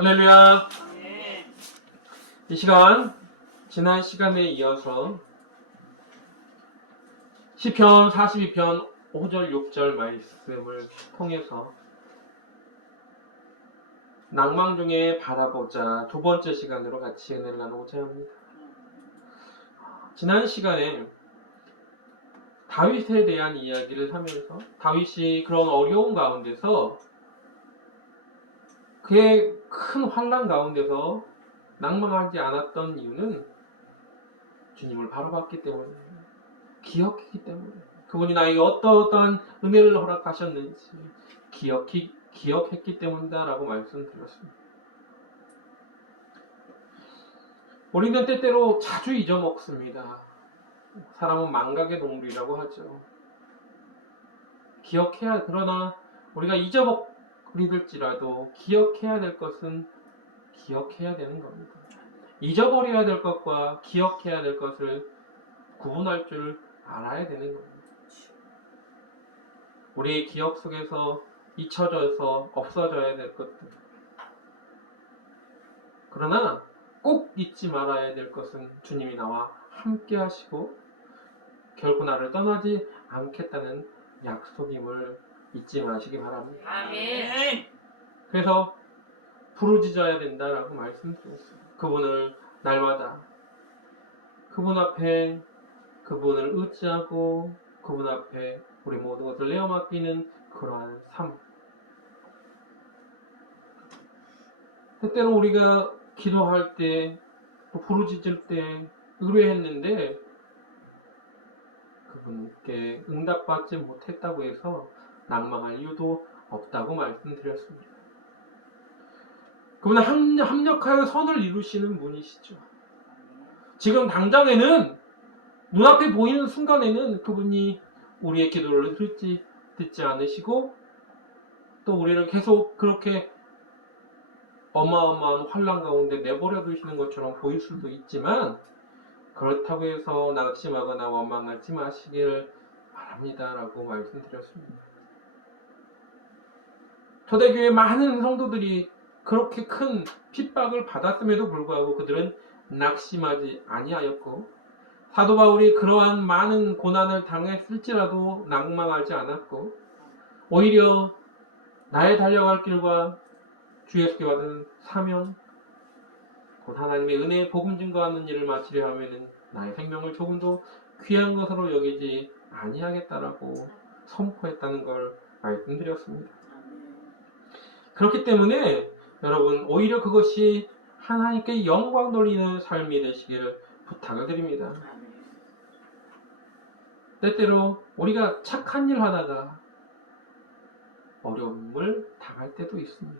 할렐루야. 이 시간 지난 시간에 이어서 시편 42편 5절 6절 말씀을 통해서 낭망 중에 바라보자 두 번째 시간으로 같이 은혜를 나누고자 합니다. 지난 시간에 다윗에 대한 이야기를 하면서 다윗이 그런 어려운 가운데서 그의 큰 환난 가운데서 낭망하지 않았던 이유는 주님을 바라봤기 때문에, 기억했기 때문에, 그분이 나에게 어떠한 은혜를 허락하셨는지 기억했기 때문이다라고 말씀드렸습니다. 우리는 때때로 자주 잊어먹습니다. 사람은 망각의 동물이라고 하죠. 그러나 우리가 잊어버리들지라도 기억해야 될 것은 기억해야 되는 겁니다. 잊어버려야 될 것과 기억해야 될 것을 구분할 줄 알아야 되는 겁니다. 우리의 기억 속에서 잊혀져서 없어져야 될 것들. 그러나 꼭 잊지 말아야 될 것은 주님이 나와 함께 하시고 결코 나를 떠나지 않겠다는 약속임을 잊지 마시기 바랍니다. 아멘. 그래서 부르짖어야 된다라고 말씀드렸어요. 그분을 날마다 그분 앞에 그분을 의지하고 그분 앞에 우리 모든 것을 내어 맡기는 그러한 삶. 때때로 우리가 기도할 때 또 부르짖을 때 의뢰했는데 그분께 응답받지 못했다고 해서 낭망할 이유도 없다고 말씀드렸습니다. 그분은 합력하여 선을 이루시는 분이시죠. 지금 당장에는 눈앞에 보이는 순간에는 그분이 우리의 기도를 듣지 않으시고 또 우리를 계속 그렇게 어마어마한 환난 가운데 내버려 두시는 것처럼 보일 수도 있지만 그렇다고 해서 낙심하거나 원망하지 마시길 바랍니다 라고 말씀드렸습니다. 초대교회 많은 성도들이 그렇게 큰 핍박을 받았음에도 불구하고 그들은 낙심하지 아니하였고 사도 바울이 그러한 많은 고난을 당했을지라도 낭망하지 않았고 오히려 나의 달려갈 길과 주 예수께 받은 사명 곧 하나님의 은혜의 복음 증거하는 일을 마치려 하면은 나의 생명을 조금도 귀한 것으로 여기지 아니하겠다라고 선포했다는 걸 말씀드렸습니다. 그렇기 때문에 여러분 오히려 그것이 하나님께 영광 돌리는 삶이 되시기를 부탁을 드립니다. 때때로 우리가 착한 일 하다가 어려움을 당할 때도 있습니다.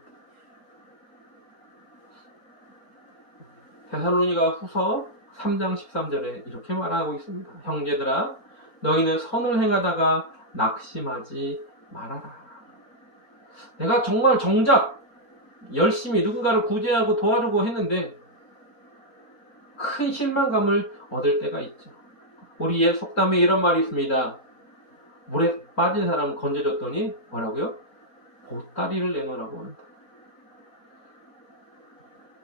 데살로니가 후서 3장 13절에 이렇게 말하고 있습니다. 형제들아 너희는 선을 행하다가 낙심하지 말아라. 내가 정말 정작 열심히 누군가를 구제하고 도와주고 했는데 큰 실망감을 얻을 때가 있죠. 우리의 속담에 이런 말이 있습니다. 물에 빠진 사람 건져줬더니 뭐라고요? 보따리를 내놓으라고 한다.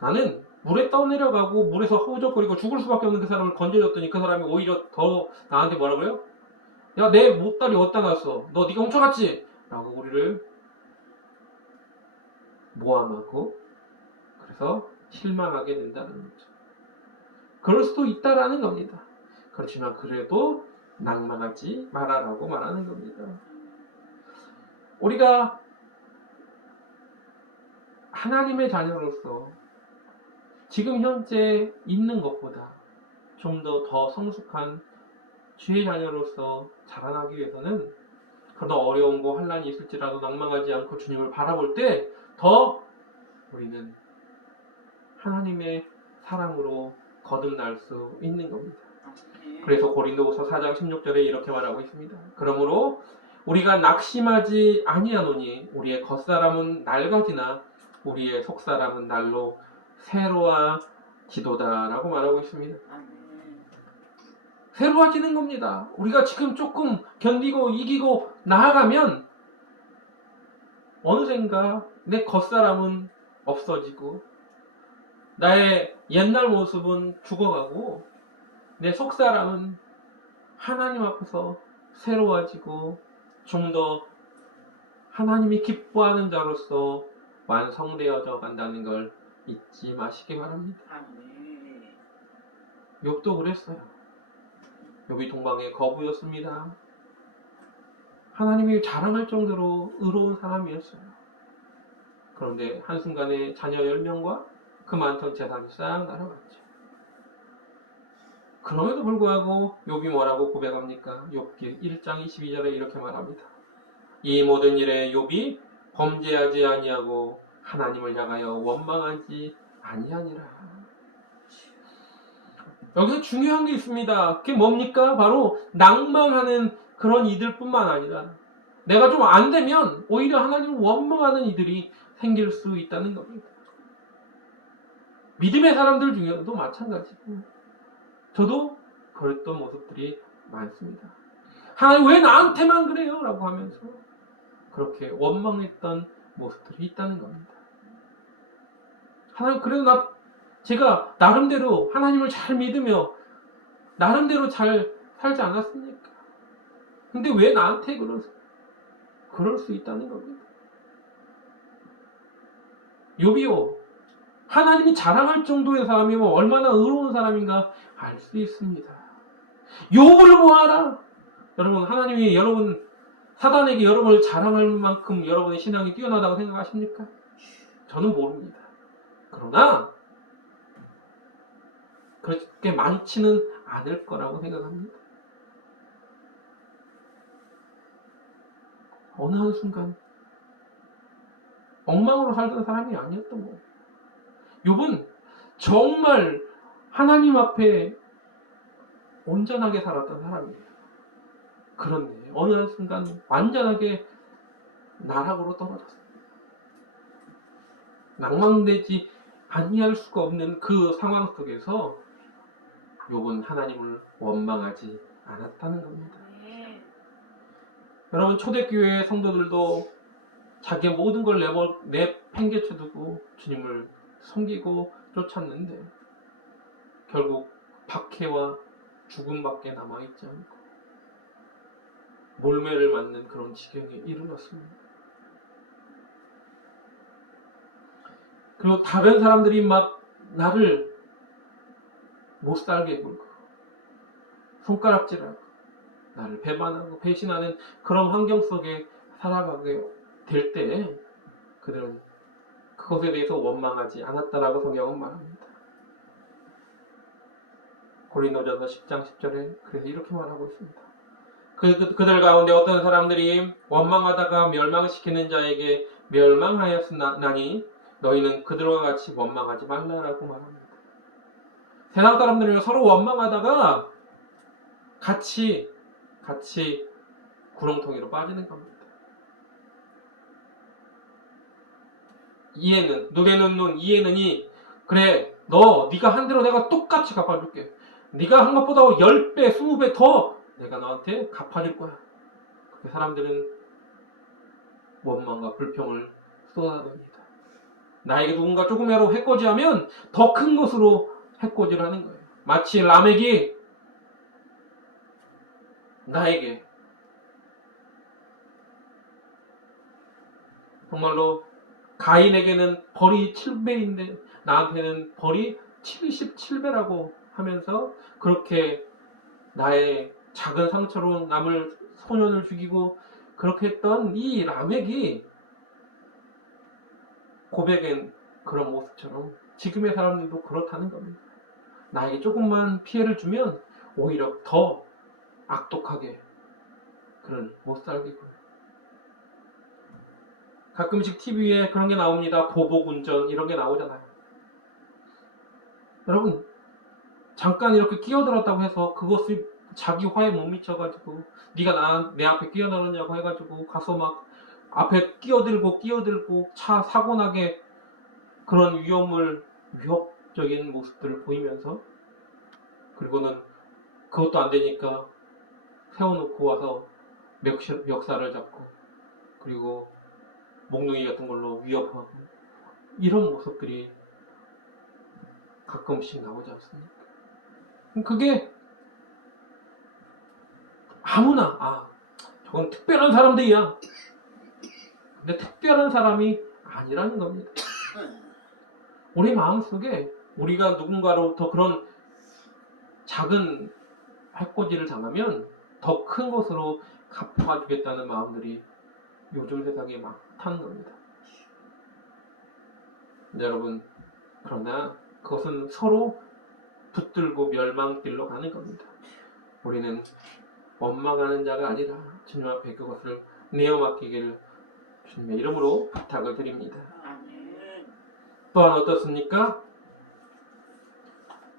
나는 물에 떠내려가고 물에서 허우적거리고 죽을 수밖에 없는 그 사람을 건져줬더니 그 사람이 오히려 더 나한테 뭐라고요? 야, 내 보따리 어디다 놨어? 너 네가 훔쳐갔지? 라고 우리를 모함하고 그래서 실망하게 된다는 거죠. 그럴 수도 있다라는 겁니다. 그렇지만 그래도 낭망하지 말아라고 말하는 겁니다. 우리가 하나님의 자녀로서 지금 현재 있는 것보다 좀 더 성숙한 주의 자녀로서 자라나기 위해서는 그러나 어려움과 환난이 있을지라도 낭망하지 않고 주님을 바라볼 때 더 우리는 하나님의 사랑으로 거듭날 수 있는 겁니다. 그래서 고린도후서 4장 16절에 이렇게 말하고 있습니다. 그러므로 우리가 낙심하지 아니하노니 우리의 겉사람은 낡아지나 우리의 속사람은 날로 새로워지도다라고 말하고 있습니다. 새로워지는 겁니다. 우리가 지금 조금 견디고 이기고 나아가면 어느샌가 내 겉사람은 없어지고 나의 옛날 모습은 죽어가고 내 속사람은 하나님 앞에서 새로워지고 좀 더 하나님이 기뻐하는 자로서 완성되어져 간다는 걸 잊지 마시기 바랍니다. 욥도 그랬어요. 욥이 동방의 거부였습니다. 하나님이 자랑할 정도로 의로운 사람이었어요. 그런데 한순간에 자녀 10명과 그 많던 재산이 싹 날아갔죠. 그럼에도 불구하고 욥이 뭐라고 고백합니까? 욥기 1장 22절에 이렇게 말합니다. 이 모든 일에 욥이 범죄하지 아니하고 하나님을 향하여 원망하지 아니하니라. 여기서 중요한 게 있습니다. 그게 뭡니까? 바로 낭망하는 그런 이들뿐만 아니라 내가 좀 안 되면 오히려 하나님을 원망하는 이들이 생길 수 있다는 겁니다. 믿음의 사람들 중에도 마찬가지고 저도 그랬던 모습들이 많습니다. 하나님 왜 나한테만 그래요? 라고 하면서 그렇게 원망했던 모습들이 있다는 겁니다. 하나님 그래도 제가 나름대로 하나님을 잘 믿으며 나름대로 잘 살지 않았습니까? 근데 왜 나한테 그럴 수 있다는 겁니다. 욥이요, 하나님이 자랑할 정도의 사람이면 얼마나 의로운 사람인가 알 수 있습니다. 욥을 보아라. 여러분, 하나님이 사단에게 여러분을 자랑할 만큼 여러분의 신앙이 뛰어나다고 생각하십니까? 저는 모릅니다. 그러나 그렇게 많지는 않을 거라고 생각합니다. 어느 한순간 엉망으로 살던 사람이 아니었던 거예요. 욥은 정말 하나님 앞에 온전하게 살았던 사람이에요. 그런데 어느 한순간 완전하게 나락으로 떨어졌습니다. 낭망되지 아니할 수가 없는 그 상황 속에서 욥은 하나님을 원망하지 않았다는 겁니다. 여러분, 초대교회 성도들도 자기의 모든 걸 내팽개쳐두고 주님을 섬기고 쫓았는데 결국 박해와 죽음밖에 남아있지 않고 몰매를 맞는 그런 지경에 이르렀습니다. 그리고 다른 사람들이 막 나를 못 살게 굴고 손가락질하고 나를 배반하고 배신하는 그런 환경 속에 살아가게 될 때 그들은 그것에 대해서 원망하지 않았다라고 성경은 말합니다. 고린도전서 10장 10절에 그래서 이렇게 말하고 있습니다. 그들 가운데 어떤 사람들이 원망하다가 멸망시키는 자에게 멸망하였으나니 너희는 그들과 같이 원망하지 말라라고 말합니다. 세상 사람들은 서로 원망하다가 같이 구렁텅이로 빠지는 겁니다. 이해는 눈에는 눈, 이해는 이. 그래, 네가 한 대로 내가 똑같이 갚아줄게. 네가 한 것보다 10배, 20배 더 내가 너한테 갚아줄 거야. 사람들은 원망과 불평을 쏟아냅니다. 나에게 누군가 조금이라도 해코지하면 더 큰 것으로 해코지를 하는 거예요. 마치 라멕이 나에게 정말로 가인에게는 벌이 7배인데 나한테는 벌이 77배라고 하면서 그렇게 나의 작은 상처로 남을 소년을 죽이고 그렇게 했던 이 라멕이 고백한 그런 모습처럼 지금의 사람들도 그렇다는 겁니다. 나에게 조금만 피해를 주면 오히려 더 악독하게 그를 못 살게 굴. 가끔씩 TV에 그런 게 나옵니다. 보복운전 이런 게 나오잖아요. 여러분, 잠깐 이렇게 끼어들었다고 해서 그것이 자기 화에 못 미쳐가지고 네가 내 앞에 끼어들었냐고 해가지고 가서 막 앞에 끼어들고 차 사고 나게 그런 위협적인 모습들을 보이면서 그리고는 그것도 안 되니까 세워놓고 와서 멱살을 잡고 그리고 몽둥이 같은 걸로 위협하고 이런 모습들이 가끔씩 나오지 않습니까? 그게 아무나 저건 특별한 사람들이야. 근데 특별한 사람이 아니라는 겁니다. 우리 마음속에 우리가 누군가로부터 그런 작은 해코지를 당하면 더 큰 것으로 갚아주겠다는 마음들이 요즘 세상에 많다는 겁니다. 여러분, 그러나 그것은 서로 붙들고 멸망길로 가는 겁니다. 우리는 원망하는 자가 아니라 주님 앞에 그것을 내어 맡기기를 주님의 이름으로 부탁을 드립니다. 또한 어떻습니까?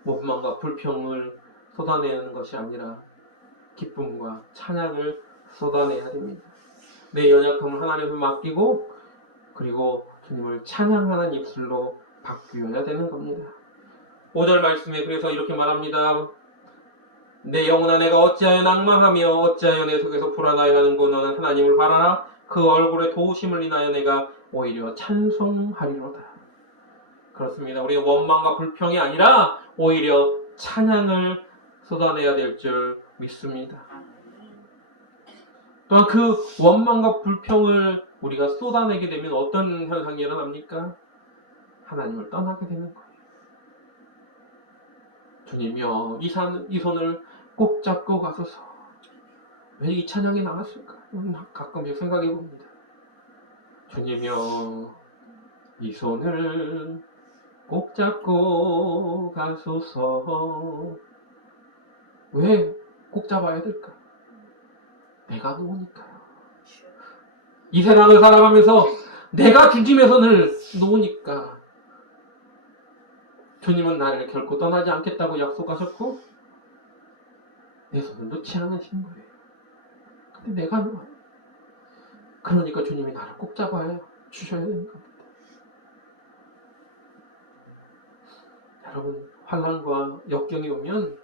원망과 불평을 쏟아내는 것이 아니라 기쁨과 찬양을 쏟아내야 됩니다. 내 연약함을 하나님께 맡기고 그리고 주님을 찬양하는 입술로 바뀌어야 되는 겁니다. 5절 말씀에 그래서 이렇게 말합니다. 내 영혼아 내가 어찌하여 낭망하며 어찌하여 내 속에서 불안하여 하는고 너는 하나님을 바라라. 그 얼굴에 도우심을 인하여 내가 오히려 찬송하리로다. 그렇습니다. 우리는 원망과 불평이 아니라 오히려 찬양을 쏟아내야 될 줄 믿습니다. 또한 그 원망과 불평을 우리가 쏟아내게 되면 어떤 현상이 일어납니까? 하나님을 떠나게 되는 거예요. 주님이여 이 손을 꼭 잡고 가소서. 왜 이 찬양이 나왔을까? 가끔씩 생각해 봅니다. 주님이여 이 손을 꼭 잡고 가소서. 왜 꼭 잡아야 될까? 내가 놓으니까요. 이 세상을 살아가면서 내가 주님의 손을 놓으니까 주님은 나를 결코 떠나지 않겠다고 약속하셨고 내 손을 놓지 않으신 거예요. 근데 내가 놓아요. 그러니까 주님이 나를 꼭 잡아야 주셔야 되는 겁니다. 여러분 환난과 역경이 오면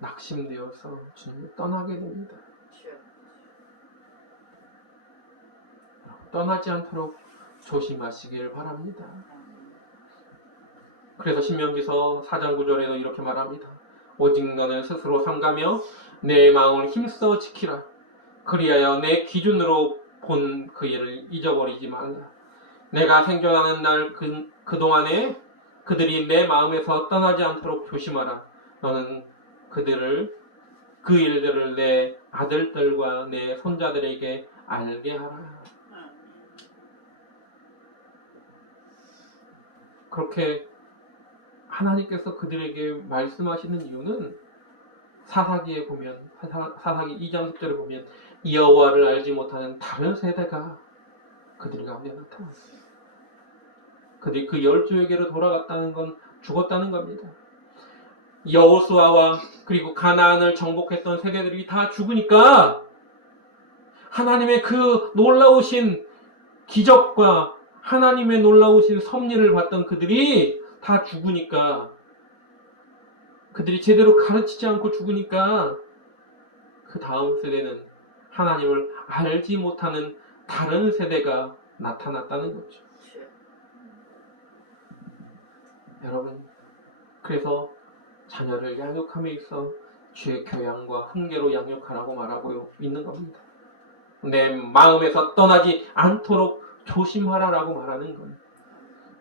낙심되어서 주님을 떠나게 됩니다. 떠나지 않도록 조심하시길 바랍니다. 그래서 신명기서 4장 9절에도 이렇게 말합니다. 오직 너는 스스로 삼가며 내 마음을 힘써 지키라. 그리하여 내 기준으로 본 그 일을 잊어버리지 말라. 내가 생존하는 날 그동안에 그들이 내 마음에서 떠나지 않도록 조심하라. 너는 그 일들을 내 아들들과 내 손자들에게 알게 하라. 그렇게 하나님께서 그들에게 말씀하시는 이유는 사사기에 보면 사사기 2장 10절에 보면 여호와를 알지 못하는 다른 세대가 그들 가운데 나타났어요. 그들이 그 열조에게로 돌아갔다는 건 죽었다는 겁니다. 여호수아와 그리고 가나안을 정복했던 세대들이 다 죽으니까 하나님의 그 놀라우신 기적과 하나님의 놀라우신 섭리를 봤던 그들이 다 죽으니까 그들이 제대로 가르치지 않고 죽으니까 그 다음 세대는 하나님을 알지 못하는 다른 세대가 나타났다는 거죠. 여러분 그래서 자녀를 양육함에 있어 주의 교양과 훈계로 양육하라고 말하고 있는 겁니다. 내 마음에서 떠나지 않도록 조심하라라고 말하는 거예요.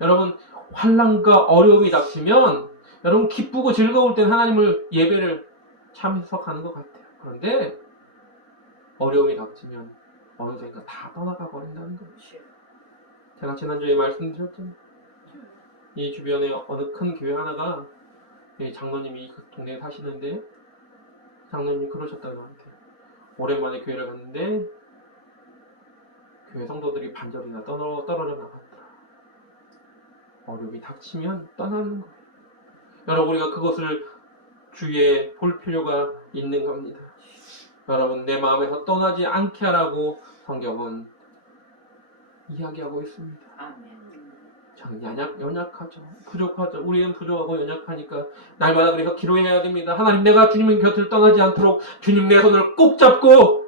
여러분 환난과 어려움이 닥치면 여러분 기쁘고 즐거울 땐 하나님을 예배를 참석하는 것 같아요. 그런데 어려움이 닥치면 어느샌가 다 떠나가 버린다는 거예요. 제가 지난주에 말씀드렸잖아요. 이 주변에 어느 큰 교회 하나가 장로님이 그 동네에 사시는데 장로님이 그러셨다고 저한테 오랜만에 교회를 갔는데 교회 성도들이 반절이나 떨어져 나갔더라. 어려움이 닥치면 떠나는 거예요. 여러분 우리가 그것을 주위에 볼 필요가 있는 겁니다. 여러분 내 마음에서 떠나지 않게 하라고 성경은 이야기하고 있습니다. 저는 연약하죠. 부족하죠. 우리는 부족하고 연약하니까 날마다 그래서 기도해야 됩니다. 하나님 내가 주님의 곁을 떠나지 않도록 주님 내 손을 꼭 잡고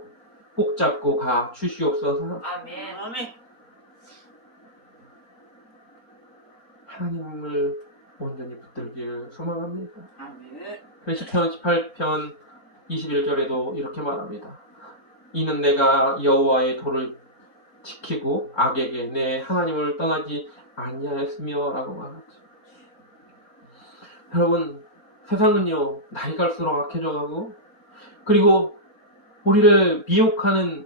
가 주시옵소서. 아멘. 하나님을 온전히 붙들기를 소망합니다. 아멘. 시편 18편 21절에도 이렇게 말합니다. 이는 내가 여호와의 도를 지키고 악에게 내 하나님을 떠나지 아니하였으며 라고 말하죠. 여러분, 세상은요 나이 갈수록 악해져가고, 그리고 우리를 미혹하는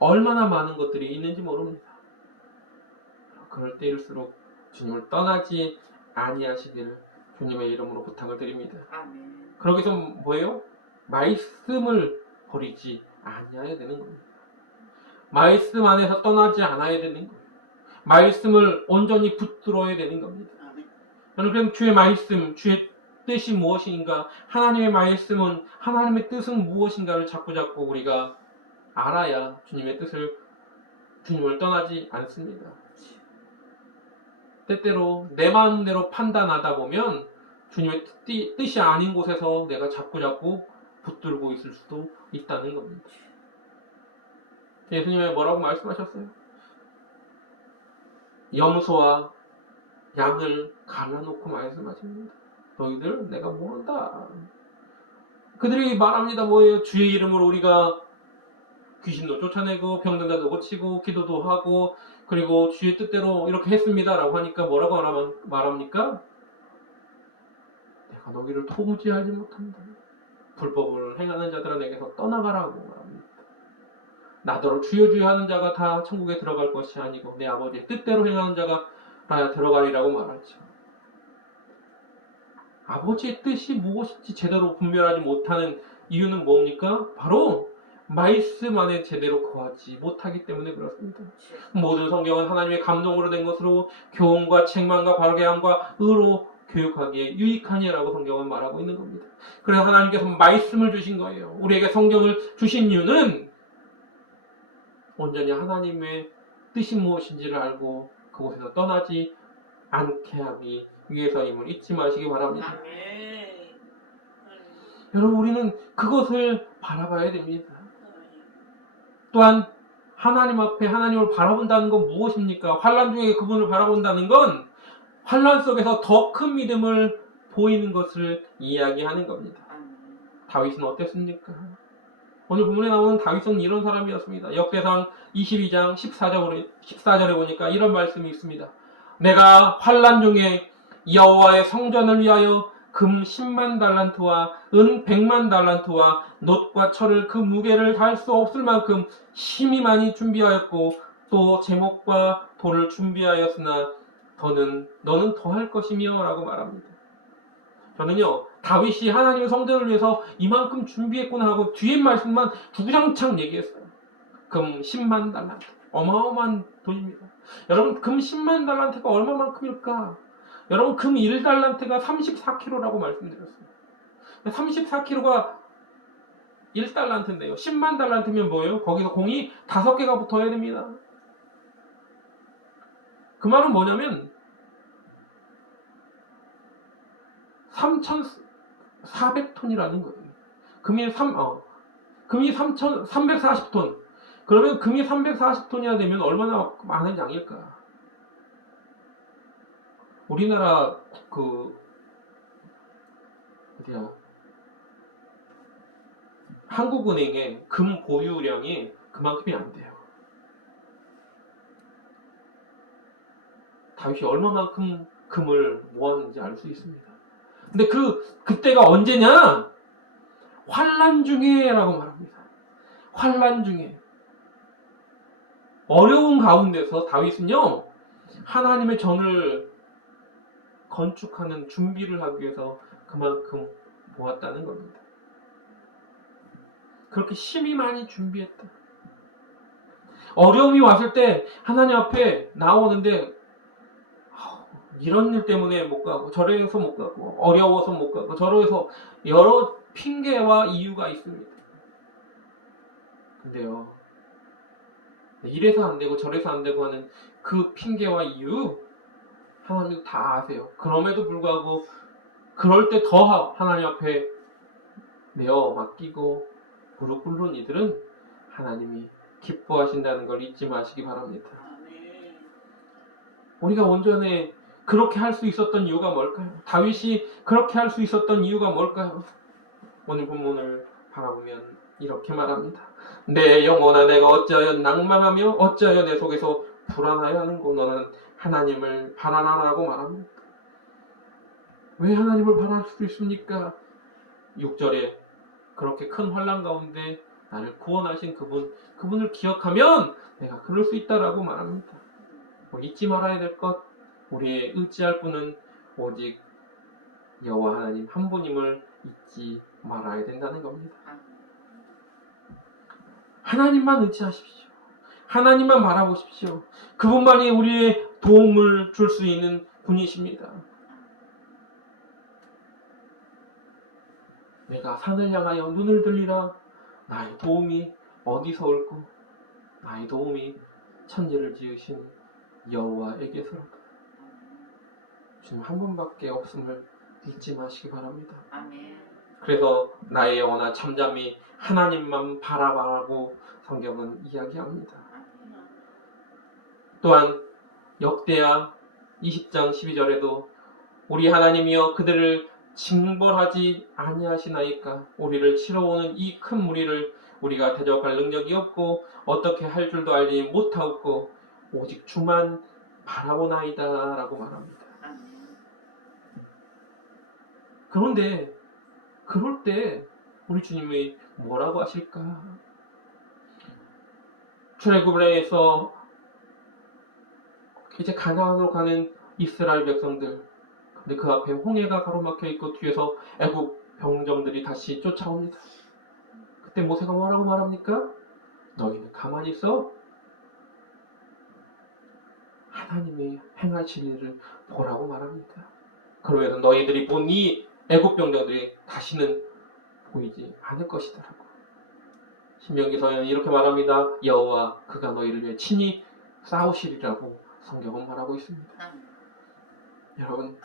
얼마나 많은 것들이 있는지 모릅니다. 그럴 때일수록 주님을 떠나지 아니하시기를 주님의 이름으로 부탁을 드립니다. 아멘. 그러기 위해서 뭐예요? 말씀을 버리지 아니해야 되는 겁니다. 말씀 안에서 떠나지 않아야 되는 거예요. 말씀을 온전히 붙들어야 되는 겁니다. 아멘. 여러분, 주의 말씀, 주의 뜻이 무엇인가, 하나님의 말씀은, 하나님의 뜻은 무엇인가를 자꾸 우리가 알아야 주님을 떠나지 않습니다. 때때로 내 마음대로 판단하다 보면 주님의 뜻이 아닌 곳에서 내가 자꾸 붙들고 있을 수도 있다는 겁니다. 예수님이 뭐라고 말씀하셨어요? 염소와 양을 갈라놓고 말씀하십니다. 너희들 내가 모른다. 그들이 말합니다. 뭐예요? 주의 이름으로 우리가 귀신도 쫓아내고 병든자도 고치고 기도도 하고 그리고 주의 뜻대로 이렇게 했습니다 라고 하니까 뭐라고 말합니까? 내가 너희를 통지하지 못한다. 불법을 행하는 자들아 내게서 떠나가라고 말합니다. 나더러 주여 주여 하는 자가 다 천국에 들어갈 것이 아니고 내 아버지의 뜻대로 행하는 자가 다 들어가리라고 말하죠. 아버지의 뜻이 무엇인지 제대로 분별하지 못하는 이유는 뭡니까? 바로 말씀 안에 제대로 거하지 못하기 때문에 그렇습니다. 모든 성경은 하나님의 감동으로 된 것으로 교훈과 책망과 바르게 함과 의로 교육하기에 유익하니라고 성경은 말하고 있는 겁니다. 그래서 하나님께서 말씀을 주신 거예요. 우리에게 성경을 주신 이유는 온전히 하나님의 뜻이 무엇인지를 알고 그곳에서 떠나지 않게 하기 위해서임을 잊지 마시기 바랍니다. 여러분, 우리는 그것을 바라봐야 됩니다. 또한 하나님 앞에 하나님을 바라본다는 건 무엇입니까? 환난 중에 그분을 바라본다는 건 환난 속에서 더 큰 믿음을 보이는 것을 이야기하는 겁니다. 다윗은 어땠습니까? 오늘 본문에 나오는 다윗은 이런 사람이었습니다. 역대상 22장 14절에 보니까 이런 말씀이 있습니다. 내가 환난 중에 여호와의 성전을 위하여 금 10만 달란트와 은 100만 달란트와 놋과 철을 그 무게를 달 수 없을 만큼 힘이 많이 준비하였고 또 제목과 돌을 준비하였으나 너는 더할 것이며 라고 말합니다. 저는요 다윗이 하나님의 성전을 위해서 이만큼 준비했구나 하고 뒤에 말씀만 주구장창 얘기했어요. 금 10만 달란트, 어마어마한 돈입니다. 여러분, 금 10만 달란트가 얼마만큼일까? 여러분, 금 1달란트가 34kg라고 말씀드렸어요. 34kg가 1달란트인데요. 10만 달란트면 뭐예요? 거기서 공이 5개가 붙어야 됩니다. 그 말은 뭐냐면 3,400톤이라는 거예요. 금이 340톤. 그러면 금이 340톤이나 되면 얼마나 많은 양일까? 우리나라 한국은행의 금 보유량이 그만큼이 안 돼요. 다윗이 얼마만큼 금을 모았는지 알 수 있습니다. 근데 그때가 언제냐? 환난 중에라고 말합니다. 환난 중에. 어려운 가운데서 다윗은요, 하나님의 전을 건축하는 준비를 하기 위해서 그만큼 모았다는 겁니다. 그렇게 힘이 많이 준비했다. 어려움이 왔을 때 하나님 앞에 나오는데 이런 일 때문에 못 가고 저래서 못 가고 어려워서 못 가고 저래서 여러 핑계와 이유가 있습니다. 근데요, 이래서 안 되고 저래서 안 되고 하는 그 핑계와 이유 하나님도 다 아세요. 그럼에도 불구하고 그럴 때 더 하나님 앞에 내어 맡기고 무릎 꿇는 이들은 하나님이 기뻐하신다는 걸 잊지 마시기 바랍니다. 우리가 온전히 그렇게 할 수 있었던 이유가 뭘까요? 다윗이 그렇게 할 수 있었던 이유가 뭘까요? 오늘 본문을 바라보면 이렇게 말합니다. 내 영혼아, 내가 어찌하여 낭만하며 어찌하여 내 속에서 불안하여 하는고. 너는 하나님을 바라라라고 말합니다. 왜 하나님을 바랄 수 있습니까? 6절에 그렇게 큰 환난 가운데 나를 구원하신 그분을 기억하면 내가 그럴 수 있다라고 말합니다. 잊지 말아야 될 것, 우리의 의지할 분은 오직 여호와 하나님 한 분임을 잊지 말아야 된다는 겁니다. 하나님만 의지하십시오. 하나님만 바라보십시오. 그분만이 우리의 도움을 줄 수 있는 분이십니다. 내가 산을 향하여 눈을 들리라. 나의 도움이 어디서 올고 나의 도움이 천지를 지으신 여호와에게서로다. 주님 한 분밖에 없음을 잊지 마시기 바랍니다. 아멘. 그래서 나의 영혼아 잠잠히 하나님만 바라보라고 성경은 이야기합니다. 또한 역대하 20장 12절에도 우리 하나님이여 그들을 징벌하지 아니하시나이까. 우리를 치러오는 이 큰 무리를 우리가 대적할 능력이 없고 어떻게 할 줄도 알지 못하옵고 오직 주만 바라보나이다 라고 말합니다. 그런데 그럴 때 우리 주님이 뭐라고 하실까? 출애굽에서 이제 가나안으로 가는 이스라엘 백성들, 근데 그 앞에 홍해가 가로막혀 있고 뒤에서 애국 병정들이 다시 쫓아옵니다. 그때 모세가 뭐라고 말합니까? 너희는 가만히 있어 하나님이 행하실 일을 보라고 말합니다. 그러면서 너희들이 본 이 애국 병정들이 다시는 보이지 않을 것이더라고. 신명기서에는 이렇게 말합니다. 여호와 그가 너희를 위해 친히 싸우시리라고 성경은 말하고 있습니다. 여러분,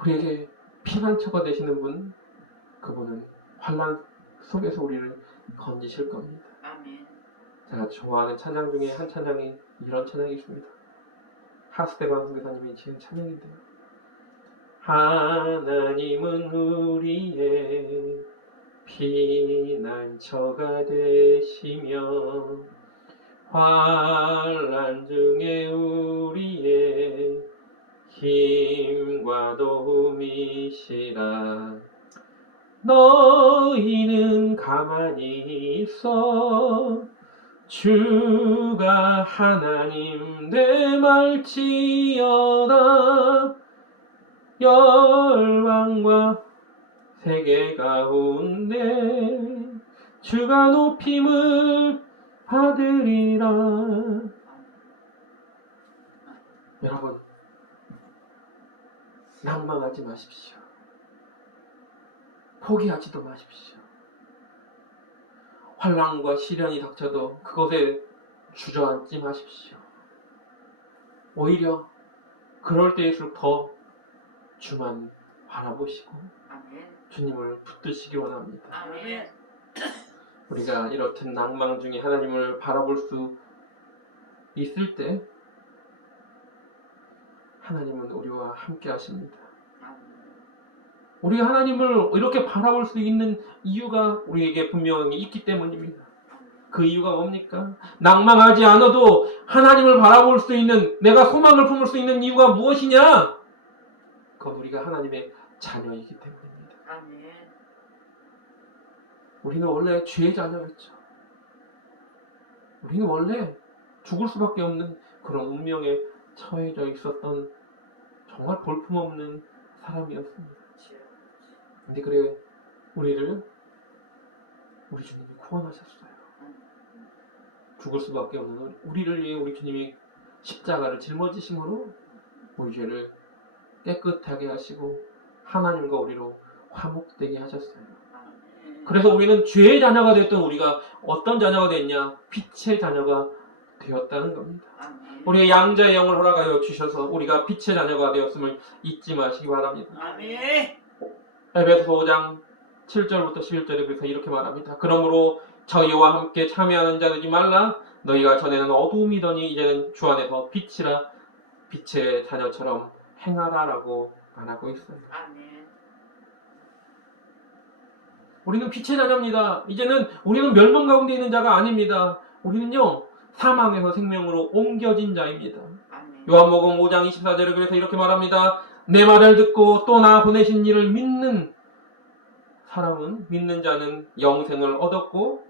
우리에게 피난처가 되시는 분, 그분은 환난 속에서 우리를 건지실 겁니다. 아멘. 제가 좋아하는 찬양 중에 한 찬양이 이런 찬양이 있습니다. 하스테반 선교사님이 지은 찬양인데요. 하나님은 우리의 피난처가 되시며 환난 중에 우리의 힘과 도움이시라. 너희는 가만히 있어 주가 하나님 되말지어다. 열왕과 세계 가운데 주가 높임을 받으리라. 여러분, 낭망하지 마십시오. 포기하지도 마십시오. 환난과 시련이 닥쳐도 그것에 주저앉지 마십시오. 오히려 그럴 때일수록 더 주만 바라보시고 아멘. 주님을 붙드시기 원합니다. 아멘. 우리가 이렇듯 낭망 중에 하나님을 바라볼 수 있을 때 하나님은 우리와 함께 하십니다. 우리가 하나님을 이렇게 바라볼 수 있는 이유가 우리에게 분명히 있기 때문입니다. 그 이유가 뭡니까? 낭망하지 않아도 하나님을 바라볼 수 있는, 내가 소망을 품을 수 있는 이유가 무엇이냐? 그건 우리가 하나님의 자녀이기 때문입니다. 아멘. 우리는 원래 죄의 자녀였죠. 우리는 원래 죽을 수밖에 없는 그런 운명에 처해져 있었던 정말 볼품없는 사람이었습니다. 근데 그래 우리를 우리 주님이 구원하셨어요. 죽을 수밖에 없는 우리를 위해 우리 주님이 십자가를 짊어지심으로 우리 죄를 깨끗하게 하시고 하나님과 우리로 화목되게 하셨어요. 그래서 우리는 죄의 자녀가 되었던 우리가 어떤 자녀가 됐냐? 빛의 자녀가 되었다는 겁니다. 우리의 양자의 영을 허락하여 주셔서 우리가 빛의 자녀가 되었음을 잊지 마시기 바랍니다. 아멘. 에베소서 5장 7절부터 11절에 그래서 이렇게 말합니다. 그러므로 저희와 함께 참여하는 자 되지 말라. 너희가 전에는 어두움이더니 이제는 주 안에서 빛이라 빛의 자녀처럼 행하라라고 말하고 있어요. 아멘. 우리는 빛의 자녀입니다. 이제는 우리는 멸망 가운데 있는 자가 아닙니다. 우리는요 사망에서 생명으로 옮겨진 자입니다. 아멘. 요한복음 5장 24절에 그래서 이렇게 말합니다. 내 말을 듣고 또 나 보내신 이를 믿는 사람은 믿는 자는 영생을 얻었고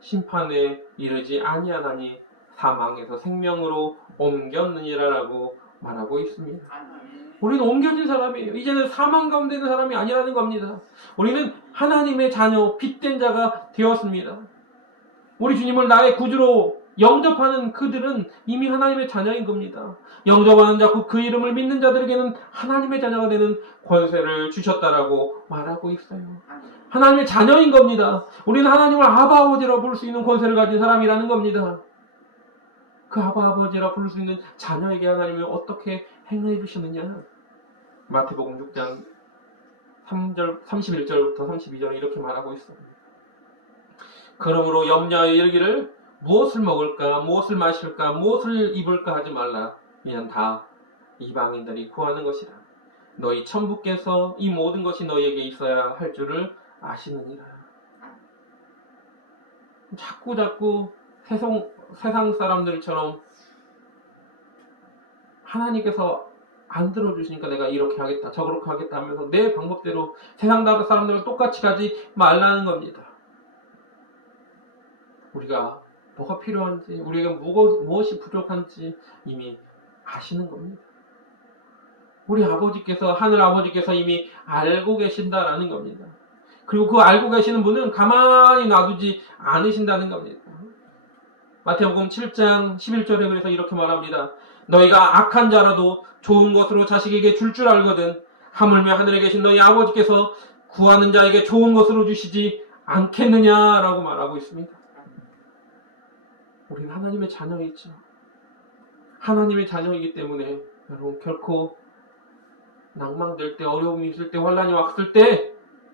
심판에 이르지 아니하나니 사망에서 생명으로 옮겼느니라라고 말하고 있습니다. 아멘. 우리는 옮겨진 사람이에요. 이제는 사망 가운데 있는 사람이 아니라는 겁니다. 우리는 하나님의 자녀, 빛된 자가 되었습니다. 우리 주님을 나의 구주로 영접하는 그들은 이미 하나님의 자녀인 겁니다. 영접하는 자, 그 이름을 믿는 자들에게는 하나님의 자녀가 되는 권세를 주셨다라고 말하고 있어요. 아멘. 하나님의 자녀인 겁니다. 우리는 하나님을 아바 아버지라 부를 수 있는 권세를 가진 사람이라는 겁니다. 그 아바 아버지라 부를 수 있는 자녀에게 하나님이 어떻게 행해 주시느냐. 마태복음 6장 31절부터 32절에 이렇게 말하고 있습니다. 그러므로 염려하여 이르기를 무엇을 먹을까, 무엇을 마실까, 무엇을 입을까 하지 말라. 이는 다 이방인들이 구하는 것이라. 너희 천부께서 이 모든 것이 너희에게 있어야 할 줄을 아시느니라. 자꾸 세상 사람들처럼 하나님께서 안 들어주시니까 내가 이렇게 하겠다, 저렇게 하겠다 하면서 내 방법대로 세상 사람들과 똑같이 가지 말라는 겁니다. 우리가 뭐가 필요한지, 우리에게 무엇이 부족한지 이미 아시는 겁니다. 우리 아버지께서, 하늘 아버지께서 이미 알고 계신다라는 겁니다. 그리고 그 알고 계시는 분은 가만히 놔두지 않으신다는 겁니다. 마태복음 7장 11절에 그래서 이렇게 말합니다. 너희가 악한 자라도 좋은 것으로 자식에게 줄 줄 알거든 하물며 하늘에 계신 너희 아버지께서 구하는 자에게 좋은 것으로 주시지 않겠느냐라고 말하고 있습니다. 우리는 하나님의 자녀이죠. 하나님의 자녀이기 때문에 여러분 결코 낭망될 때, 어려움이 있을 때, 환란이 왔을 때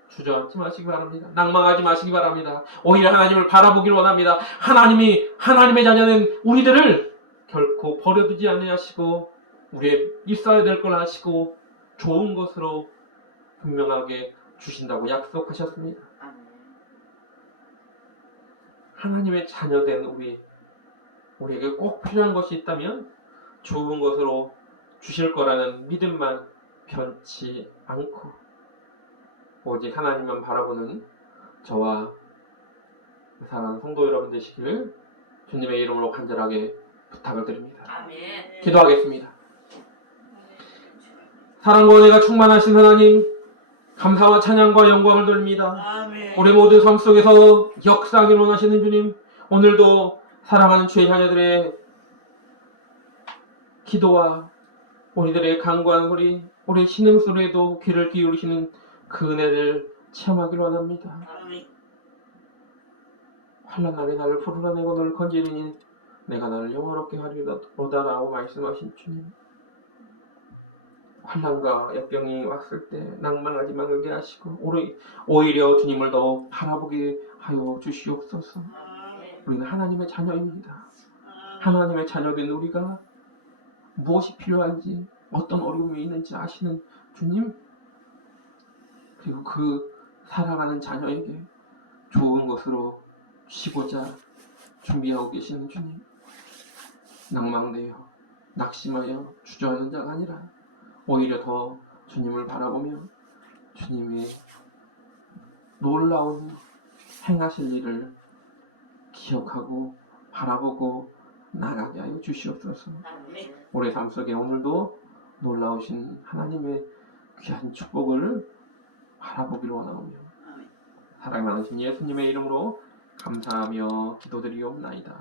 주저앉지 마시기 바랍니다. 낭망하지 마시기 바랍니다. 오히려 하나님을 바라보기를 원합니다. 하나님의 자녀는 우리들을 결코 버려두지 않으시고 우리의 있어야 될 걸 하시고 좋은 것으로 분명하게 주신다고 약속하셨습니다. 하나님의 자녀된 우리에게 꼭 필요한 것이 있다면 좋은 것으로 주실 거라는 믿음만 변치 않고 오직 하나님만 바라보는 저와 사랑하는 성도 여러분 되시길 주님의 이름으로 간절하게 부탁을 드립니다. 아멘. 기도하겠습니다. 사랑과 은혜가 충만하신 하나님, 감사와 찬양과 영광을 돌립니다. 아멘. 우리 모든 삶 속에서 역사하기를 원하시는 주님, 오늘도 사랑하는 주의 자녀들의 기도와 우리들의 간구한 소리, 우리 신음소리에도 귀를 기울이시는 그 은혜를 체험하기를 원합니다. 아멘. 환난 날에 나를 풀어내고 너를 건지리니 내가 나를 영화롭게 하리로다라고 말씀하신 주님, 환난과 역병이 왔을 때 낭만하지 말게 하시고 오히려 주님을 더 바라보게 하여 주시옵소서. 우리는 하나님의 자녀입니다. 하나님의 자녀된 우리가 무엇이 필요한지, 어떤 어려움이 있는지 아시는 주님, 그리고 그 살아가는 자녀에게 좋은 것으로 주시고자 준비하고 계시는 주님, 낭망되어 낙심하여 주저하는 자가 아니라 오히려 더 주님을 바라보며 주님의 놀라운 행하실 일을 기억하고 바라보고 나가게 하여 주시옵소서. 우리의 삶 속에 오늘도 놀라우신 하나님의 귀한 축복을 바라보기를 원하오며 사랑 많으신 예수님의 이름으로 감사하며 기도드리옵나이다.